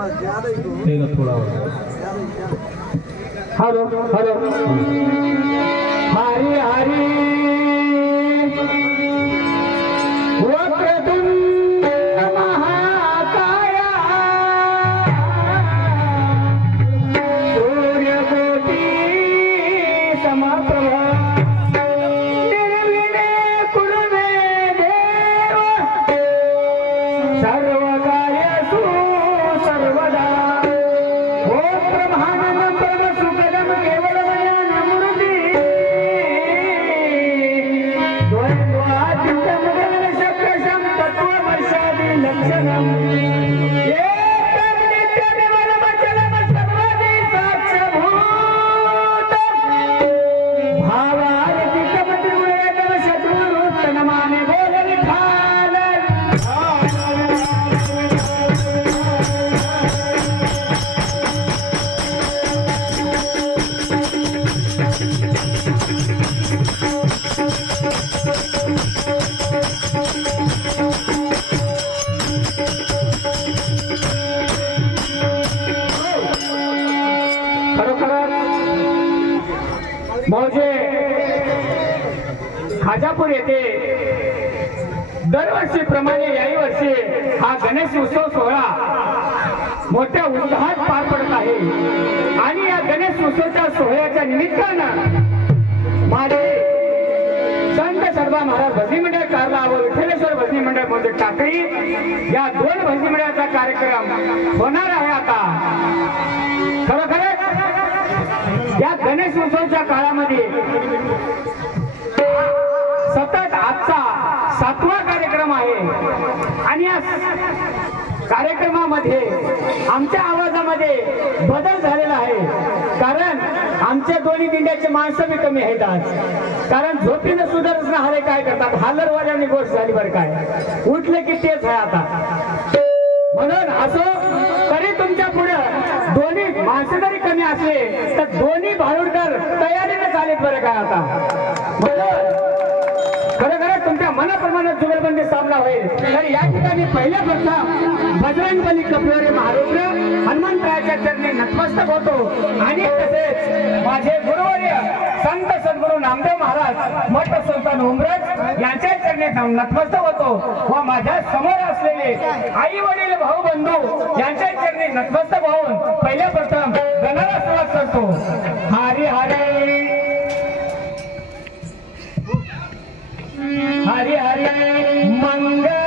थोड़ा hello hello Hari Hari Vakratunda महाकाय सूर्यकोटि समप्रभ निर्विघ्ने कुरु मे देव सर्वकार्येषु सर्वदा ओम ब्रह्मानंदं परमसुखदं केवलं ज्ञानमूर्ति द्वैद्वातीतं गगनशक्तिशं तत्त्वमर्षादि लक्षणं एकं नित्यनिर्मलमचलं सर्वदि साक्षभूतं भावातीतं त्रिगुणेकं शत्रुरुत्तनमाने बोलनिखालन् मौजे खाजापूर येथे दरवर्षीप्रमाणे याही वर्षी हा गणेश उत्सव सोहळा मोठ्या उत्साहात पार पडत आहे आणि या गणेश उत्सवाच्या सोहळ्याच्या निमित्तानं माझे संत सर्वा महाराज भजनी मंडळ कारला व विठ्ठलेश्वर भजनी मंडळ म्हणजे टाकळी या दोन भजनी मंडळाचा कार्यक्रम होणार आहे आता खरोखरच या गणेश उत्सवाच्या काळामध्ये सतत आजचा 7वा कार्यक्रम आहे आणि या कार्यक्रमामध्ये आमच्या आवाजामध्ये बदल झालेला आहे कारण आमच्या दोन्ही दिंड्याचे माणसं बी कमी आहेत आज कारण झोपीनं सुधारसना हाले काय करतात हालरवाल्याने गोष्ट झाली बरं काय उठले की तेच आहे आता म्हणून असो तरी तुमच्या पुढे दोन्ही माणसं जरी कमी असले तर दोन्ही भारुडकर तयारीने चालेल बरं काय आता खरोखर तुमच्या मनाप्रमाणे जुगलबंदी सामना होईल तर या ठिकाणी पहिल्या प्रथम बजरंगबली कपिवरे महारुद्र हनुमंतरायाच्या चरणी नतमस्तक होतो आणि तसेच माझे गुरुवर्य संत सद्गुरू नामदेव महाराज मठ सुलतान उमरज यांच्या चरणी नतमस्तक होतो व माझ्या समोर असलेले आई वडील भाऊ बंधू यांच्या चरणी नतमस्तक होऊन पहिल्या प्रथम गणाला सुरुवात करतो हरी हरी हरी हरी मंगल